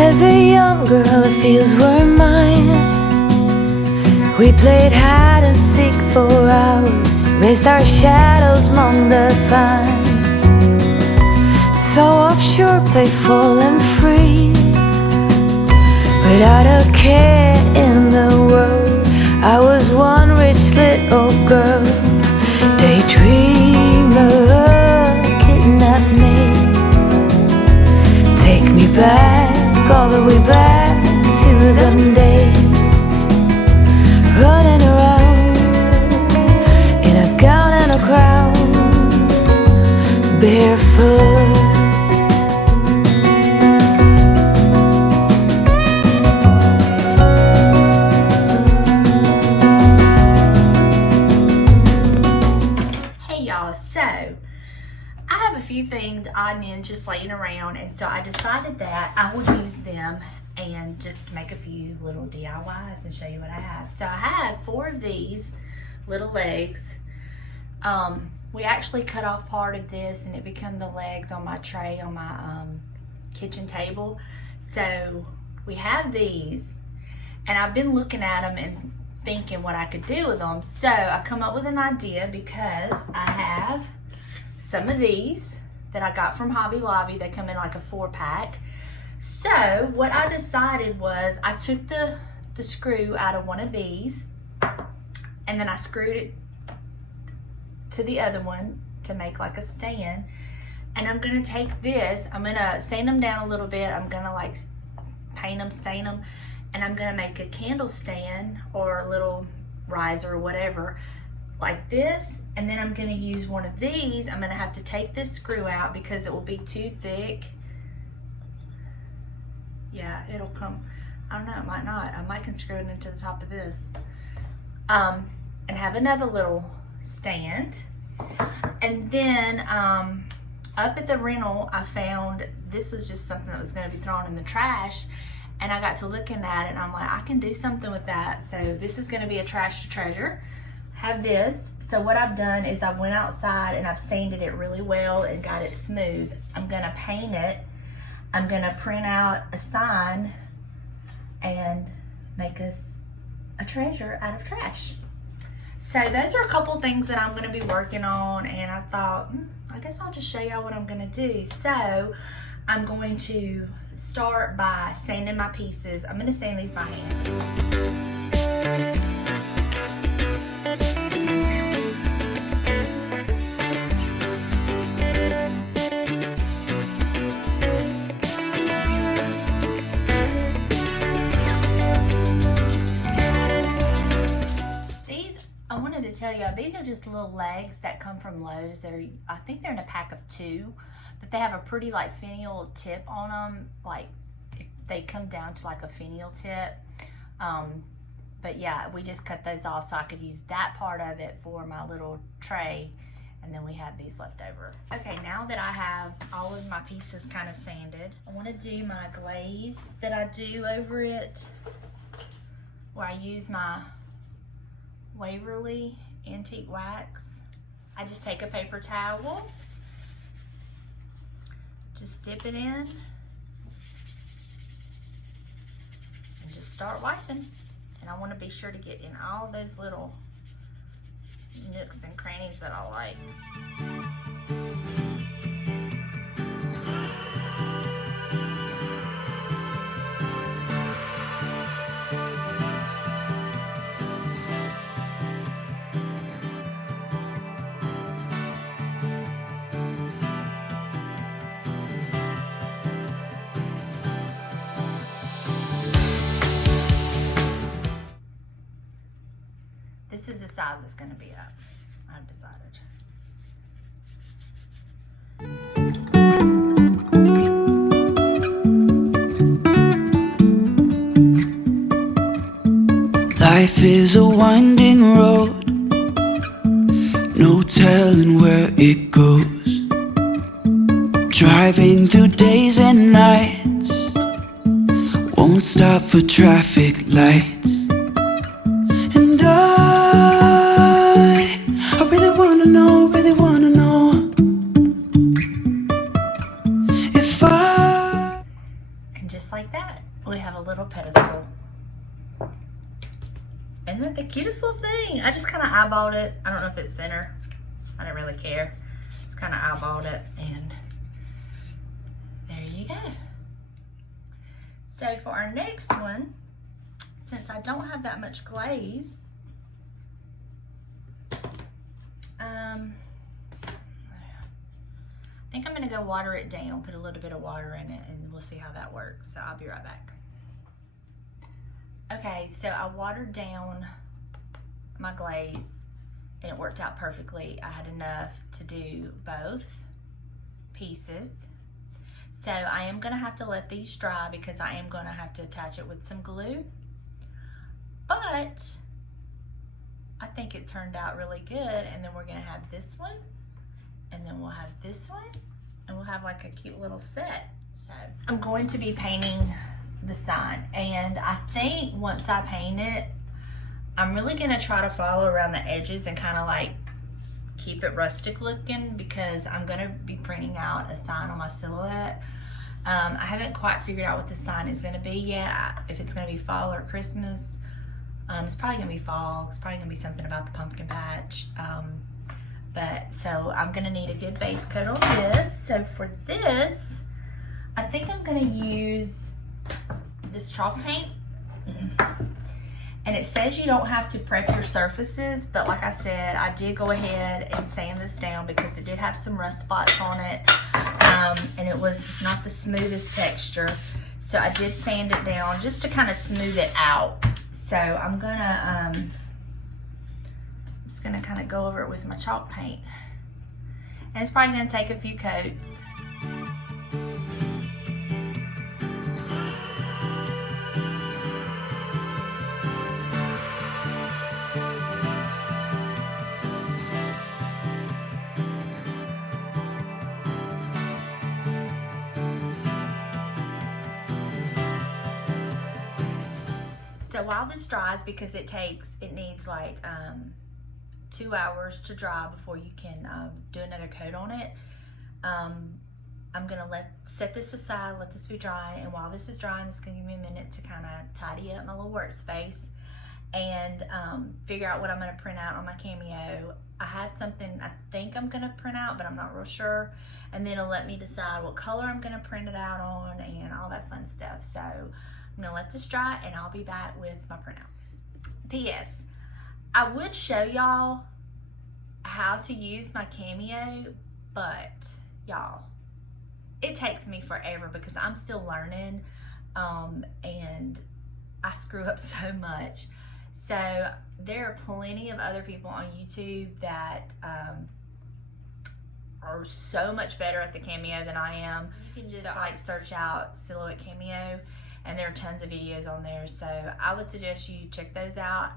As a young girl, the fields were mine. We played hide and seek for hours, raised our shadows among the pines. So offshore, playful and free, without a care in the world. I was one rich little girl, daydreamer, kidnap me, take me back, all the way back to them days, running around in a gown and a crown, barefoot. So I have a few things odd and just laying around, and so I decided that I would use them and just make a few little DIYs and show you what I have. So I have 4 of these little legs. We actually cut off part of this and it became the legs on my tray on my kitchen table. So we have these, and I've been looking at them and thinking what I could do with them. So I come up with an idea because I have some of these that I got from Hobby Lobby. They come in like a 4-pack. So what I decided was I took the screw out of one of these and then I screwed it to the other one to make like a stand. And I'm gonna take this, I'm gonna sand them down a little bit. I'm gonna like paint them, stain them, and I'm gonna make a candle stand or a little riser or whatever like this. And then I'm gonna use one of these. I'm gonna have to take this screw out because it will be too thick. Yeah, it'll come, I don't know, it might not. I might can screw it into the top of this. And have another little stand. And then up at the rental, I found, this was just something that was gonna be thrown in the trash, and I got to looking at it and I'm like, I can do something with that. So this is gonna be a trash to treasure. Have this. So what I've done is I went outside and I've sanded it really well and got it smooth. I'm gonna paint it. I'm gonna print out a sign and make us a treasure out of trash. So those are a couple things that I'm gonna be working on, and I thought, I guess I'll just show y'all what I'm gonna do. So I'm going to start by sanding my pieces. I'm gonna sand these by hand. Tell you, these are just little legs that come from Lowe's. I think they're in a pack of 2, but they have a pretty like finial tip on them. Like they come down to like a finial tip. But yeah, we just cut those off so I could use that part of it for my little tray, and then we have these left over. Okay, now that I have all of my pieces kind of sanded, I want to do my glaze that I do over it, where I use my Waverly antique wax. I just take a paper towel, just dip it in, and just start wiping. And I want to be sure to get in all those little nooks and crannies that I like. This is the side that's going to be up, I've decided. Life is a winding road, no telling where it goes. Driving through days and nights, won't stop for traffic lights. And I really wanna know if I... And And just like that, we have a little pedestal. Isn't that the cutest little thing? I just kind of eyeballed it. I don't know if it's center. I didn't really care. Just kind of eyeballed it, and there you go. So for our next one, since I don't have that much glaze, I think I'm gonna go water it down, put a little bit of water in it, and we'll see how that works. So I'll be right back. Okay, so I watered down my glaze and it worked out perfectly. I had enough to do both pieces. So I am gonna have to let these dry because I am gonna have to attach it with some glue. But I think it turned out really good, and then we're gonna have this one, and then we'll have this one, and we'll have like a cute little set. So I'm going to be painting the sign, and I think once I paint it, I'm really gonna try to follow around the edges and kind of like keep it rustic looking, because I'm gonna be printing out a sign on my silhouette. I haven't quite figured out what the sign is gonna be yet, if it's gonna be fall or Christmas. It's probably gonna be fall. It's probably gonna be something about the pumpkin patch. But so I'm gonna need a good base coat on this. So for this, I think I'm gonna use this chalk paint. And it says you don't have to prep your surfaces, but like I said, I did go ahead and sand this down because it did have some rust spots on it, and it was not the smoothest texture. So I did sand it down just to kind of smooth it out. So I'm gonna, just gonna kind of go over it with my chalk paint. And it's probably gonna take a few coats. So while this dries, because it needs like 2 hours to dry before you can do another coat on it, I'm gonna set this aside, let this be dry, and while this is drying, it's gonna give me a minute to kind of tidy up my little workspace and figure out what I'm gonna print out on my Cameo. I have something I think I'm gonna print out, but I'm not real sure, and then it'll let me decide what color I'm gonna print it out on and all that fun stuff. So I'm gonna let this dry and I'll be back with my printout. P.S. I would show y'all how to use my Cameo, but y'all, it takes me forever because I'm still learning, and I screw up so much. So there are plenty of other people on YouTube that are so much better at the Cameo than I am. You can just like search out Silhouette Cameo, and there are tons of videos on there. So I would suggest you check those out.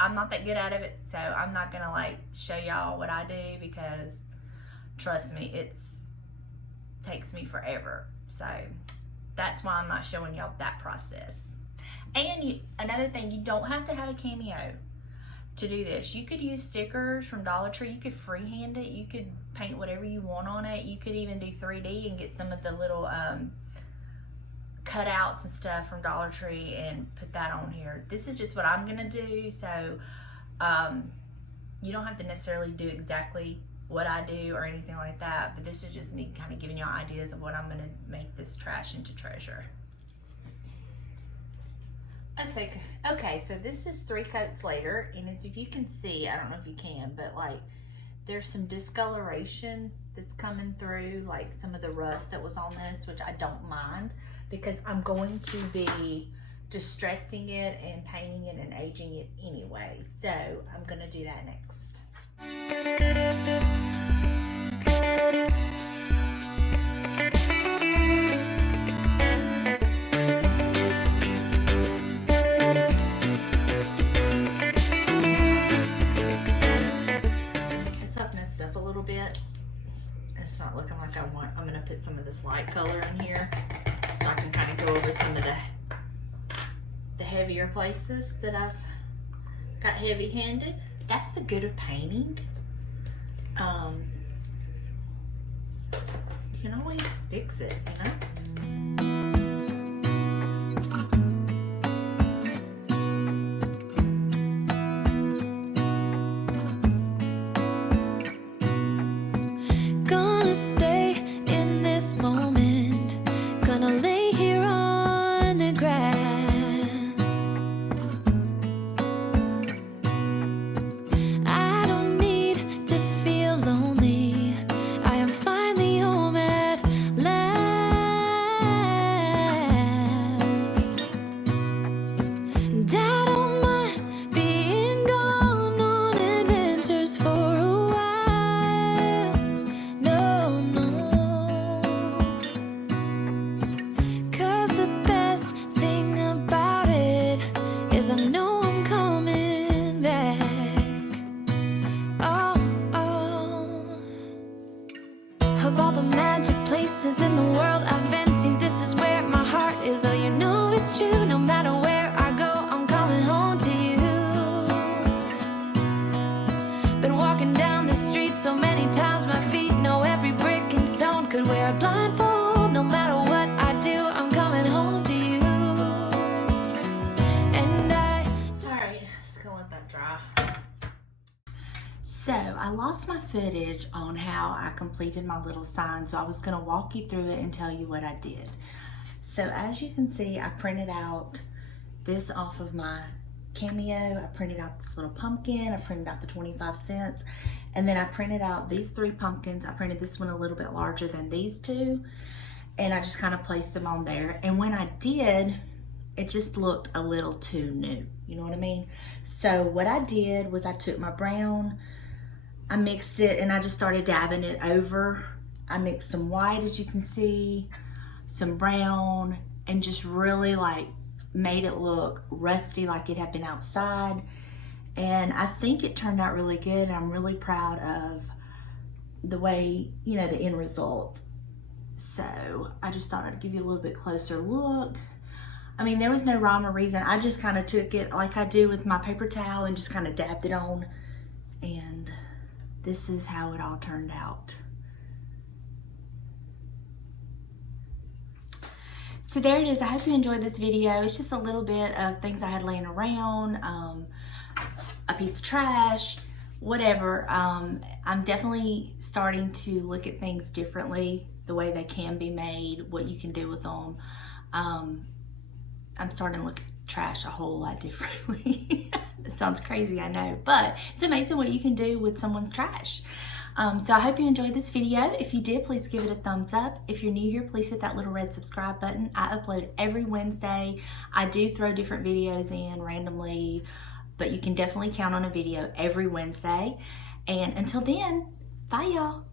I'm not that good at it, so I'm not gonna like show y'all what I do, because trust me, it takes me forever. So that's why I'm not showing y'all that process. And another thing, you don't have to have a Cameo to do this. You could use stickers from Dollar Tree. You could freehand it. You could paint whatever you want on it. You could even do 3D and get some of the little cutouts and stuff from Dollar Tree and put that on here. This is just what I'm gonna do, so you don't have to necessarily do exactly what I do or anything like that, but this is just me kind of giving you ideas of what I'm gonna make this trash into treasure. Okay, so this is 3 coats later, and as if you can see, I don't know if you can, but like there's some discoloration that's coming through, like some of the rust that was on this, which I don't mind, because I'm going to be distressing it and painting it and aging it anyway. So I'm gonna do that next. Because I've messed up a little bit. It's not looking like I want. I'm gonna put some of this light color in here, so I can kind of go over some of the heavier places that I've got heavy-handed. That's the good of painting. You can always fix it, you know? wanna lay here on the grass. I don't need to feel lonely. I am finally home at last. And I don't mind being gone on adventures for a while. No, no. 'Cause the best thing about it is I know I'm coming back. Oh, oh. Of all the magic places in the world I've been to, this is where my heart is. Oh, you know it's true. No matter where I go, I'm coming home to you. Been walking down the street so many times, my feet know every brick and stone. Could wear a blindfold. No matter what I do, I'm coming home to you. And Alright, just gonna let that dry. So I lost my footage on how I completed my little sign, so I was gonna walk you through it and tell you what I did. So as you can see, I printed out this off of my Cameo. I printed out this little pumpkin. I printed out the 25 cents. And then I printed out these 3 pumpkins. I printed this one a little bit larger than these 2. And I just kind of placed them on there. And when I did, it just looked a little too new. You know what I mean? So what I did was I took my brown, I mixed it, and I just started dabbing it over. I mixed some white, as you can see, some brown, and just really like made it look rusty, like it had been outside. And I think it turned out really good. And I'm really proud of the way, you know, the end result. So I just thought I'd give you a little bit closer look. I mean, there was no rhyme or reason. I just kind of took it like I do with my paper towel and just kind of dabbed it on. And this is how it all turned out. So there it is. I hope you enjoyed this video. It's just a little bit of things I had laying around, a piece of trash, whatever. I'm definitely starting to look at things differently, the way they can be made, what you can do with them. I'm starting to look at trash a whole lot differently. It sounds crazy, I know, but it's amazing what you can do with someone's trash. So I hope you enjoyed this video. If you did, please give it a thumbs up. If you're new here, please hit that little red subscribe button. I upload every Wednesday. I do throw different videos in randomly, but you can definitely count on a video every Wednesday. And until then, bye y'all.